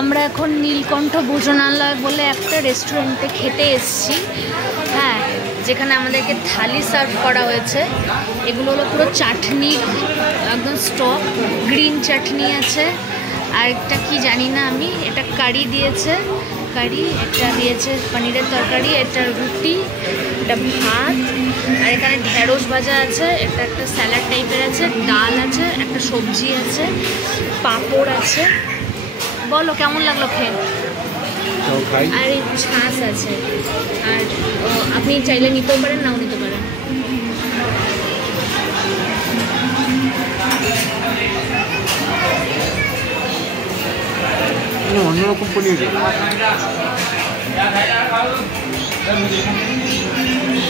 আমরা এখন নীলকণ্ঠ ভোজনালয় বলে একটা রেস্টুরেন্টে খেতে এসেছি। হ্যাঁ, যেখানে আমাদেরকে থালি সার্ভ করা হয়েছে। এগুলো হলো পুরো চাটনি, একদম স্টক গ্রিন চাটনি আছে। আর একটা কি জানি না আমি, এটা কারি দিয়েছে, কারি, এটা দিয়েছে পনিরের তরকারি, এটা রুটি, এটা ভাত, আর এখানে ঢেঁড়স ভাজা আছে, এটা একটা স্যালাড টাইপের আছে, ডাল আছে, একটা সবজি আছে, পাঁপড় আছে। বলো কেমন লাগলো খেয়ে? আর এই ছাঁচ আছে, আর আপনি চাইলে নিতেও পারেন, নাও নিতে পারেন। অন্যরকম পনির,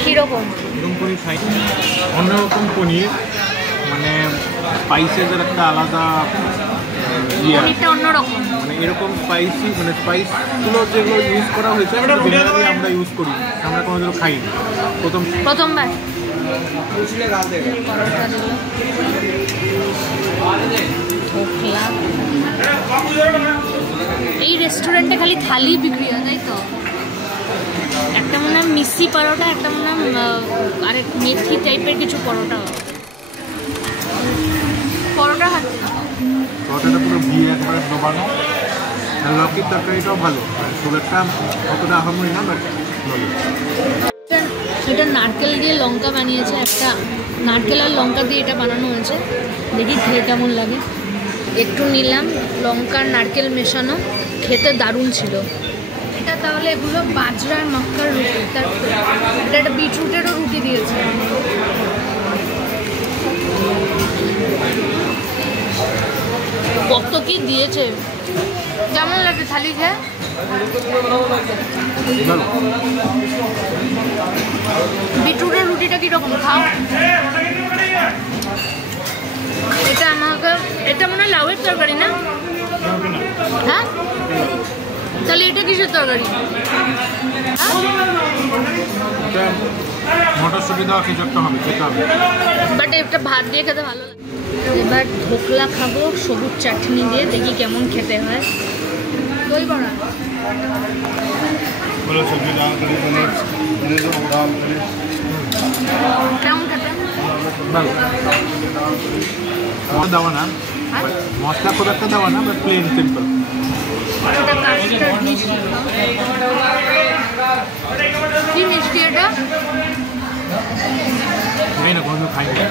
কীরকম? এরকম পনির খাই, অন্যরকম পনির, মানে স্পাইসেসের একটা আলাদা পনিরটা অন্যরকম, মানে এরকম স্পাইসি, মানে স্পাইসগুলো যেগুলো ইউজ করা হয়েছে জেনারেলি আমরা ইউজ করি, আমরা কোনোদিনও খাই না, প্রথমবার। এই রেস্টুরেন্টে খালি থালি বিক্রি হয়, তাই তো? একটা মনে হয় মিষ্টি পরোটা, একটা মনে হয় আরেক মেথি টাইপের কিছু পরোটা। পরোটা খাচ্ছে, পরোটাটা পুরো ঘি একবারে ডোবানো। আর লকির তরকারিটাও ভালো, খুব একটা অতটা আহামরি না, বাট ভালো। এটা নারকেল দিয়ে লঙ্কা বানিয়েছে, একটা নারকেল আর লঙ্কা দিয়ে এটা বানানো হয়েছে। দেখি খেয়ে কেমন লাগে। একটু নিলাম, লঙ্কা আর নারকেল মেশানো, খেতে দারুণ ছিল এটা। তাহলে এগুলো বাজরার মক্কার রুটি, তারপরে এটা একটা বিটরুটেরও রুটি দিয়েছে। কত কি দিয়েছে! কেমন লাগে থালি খেয়ে? বিটরুটের রুটিটা কীরকম খাও? এটা আমাকে, এটা মনে হয় লাউয়ের তরকারি না? হ্যাঁ, তাহলে এটা কিসের তরকারি? মটরশুঁটি দেওয়া কিছু একটা হবে, খেতে হবে। বাট এটা ভাত দিয়ে খেতে ভালো লাগে। এবার ঢোকলা খাবো সবুজ চাটনি দিয়ে, দেখি কেমন খেতে হয়। দই বড়া কেমন খেতে? মশলা দেওয়া না, মশলা খুব একটা দেওয়া না, বাট প্লেন সিম্পল। কি মিষ্টি এটা? খাই না, কোনো খাই না,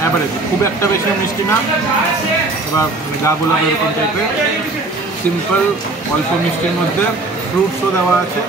অ্যাভারেজ, খুব একটা বেশি মিষ্টি না, এবার গা গোলাপ এরকম টাইপের সিম্পল, অল্প মিষ্টির মধ্যে ফ্রুটসও দেওয়া আছে।